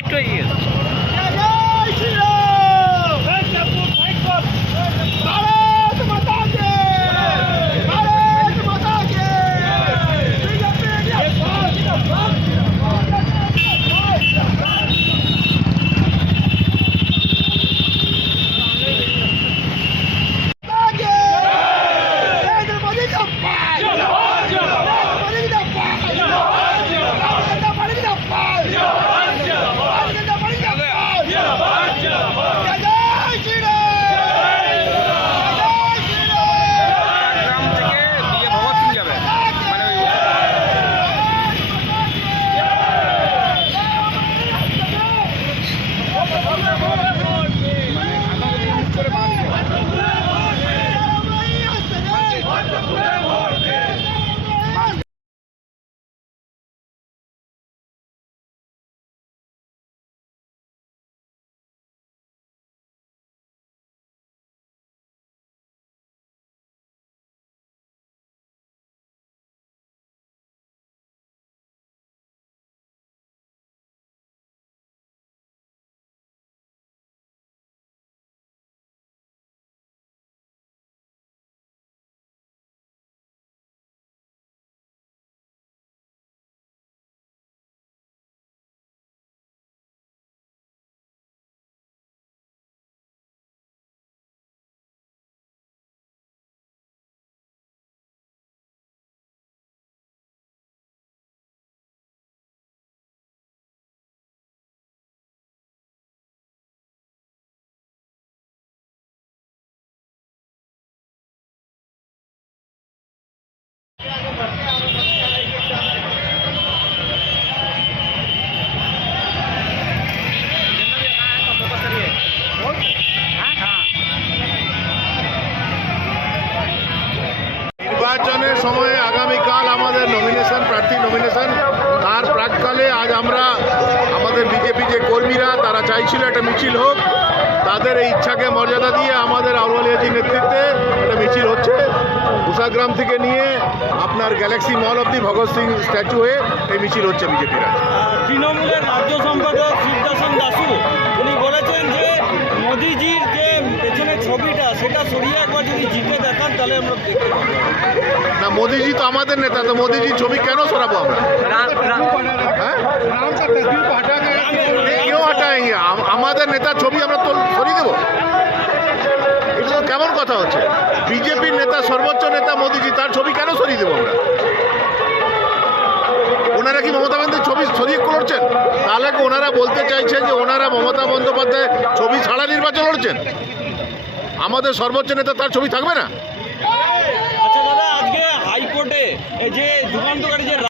একটু এগিয়ে নির্বাচনের সময় আগামীকাল আমাদের নমিনেশন প্রার্থী নমিনেশন তার প্রাককালে আজ আমরা আমাদের বিজেপি যে কর্মীরা, তারা চাইছিল একটা মিছিল হোক। তাদের এই ইচ্ছাকে মর্যাদা দিয়ে আমাদের আউয়ালিয়াজির নেতৃত্বে একটা মিছিল হচ্ছে। উষাগ্রাম থেকে নিয়ে আপনার গ্যালাক্সি মল অব্দি ভগৎ সিং স্ট্যাচু হয়ে এই মিছিল হচ্ছে বিজেপির তৃণমূলের রাজ্য সম্পাদক সুদর্শন দাসু উনি বলেছেন যে মোদিজির যে পেছনে ছবিটা, সেটা সরিয়ে একবার যদি জিতে দেখান তাহলে আমরা না মোদিজি তো আমাদের নেতা তো মোদিজির ছবি কেন সরাবো আমরা? হ্যাঁ? কেউ হটাएंगे আমাদের নেতার ছবি আমরা তো সরিয়ে দেবো? এটা তো কেমন কথা হচ্ছে? বিজেপির নেতা সর্বোচ্চ নেতা মোদিজি তার ছবি কেন সরিয়ে দেবো আমরা? ওনারা কি মমতা বন্দ্যোপাধ্যায়ের ছবি সরিয়ে করছেন তাহলে কি ওনারা বলতে চাইছেন যে ওনারা মমতা বন্দ্যোপাধ্যায় ছবি ছাড়া নির্বাচন লড়ছেন? আমাদের সর্বোচ্চ নেতা তার ছবি থাকবে না? আচ্ছা দাদা আজকে হাইকোর্টে যে যুগান্তকারী যে